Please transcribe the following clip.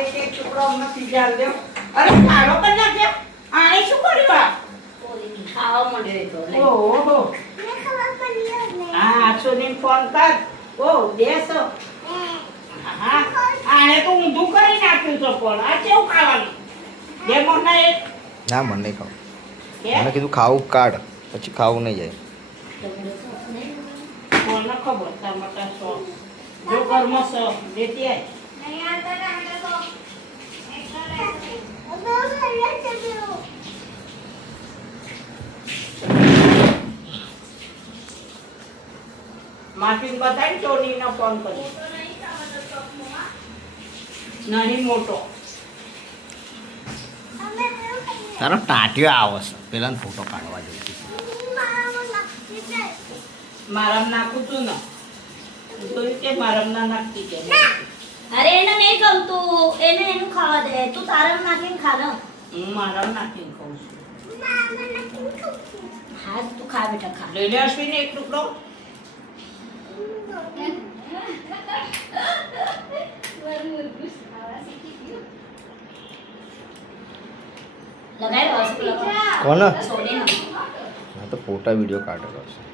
એક એક ટુકડો અમને પીઝા આલ દો. અરે કાળો કરી નાખ્યો. આને શું કર્યું આ? ખાવા માંડ્યો તો ઓહો. હા સોનીને ફોન કર. ઓ બેસો. હા આને તો ઊંધું કરી નાખ્યું છે પણ આ કેવું ખાવાનું? જે મને એક ના મને નહીં ખાવું. કે મને કીધું ખાવું કાઢ પછી ખાવું નહીં જાય. કોને ખબર ટમાટા સો જો ઘરમાં સો દેતી આય. માફી બતાવી ચોરીનો ફોન કર્યો. નહીં મોટો. તારો ટાંટિયો આવે છે પેલા ફોટો કાઢવા જવું. મારામ નાખું છું ને જોયું કે મારામ ના નાખતી કે અરે એને નહીં ગમતું એને એનું ખાવા દે તું તારામાં નાખીને ખા ને હું મારામ નાખીને ખાઉં છું. હા તું ખા બેટા ખા લઈ લે અશ્વિન એક ટુકડો. લગાવ્યો હશે કોને? સોનીનો હા તો ફોટા વિડીયો કાઢેલો છે.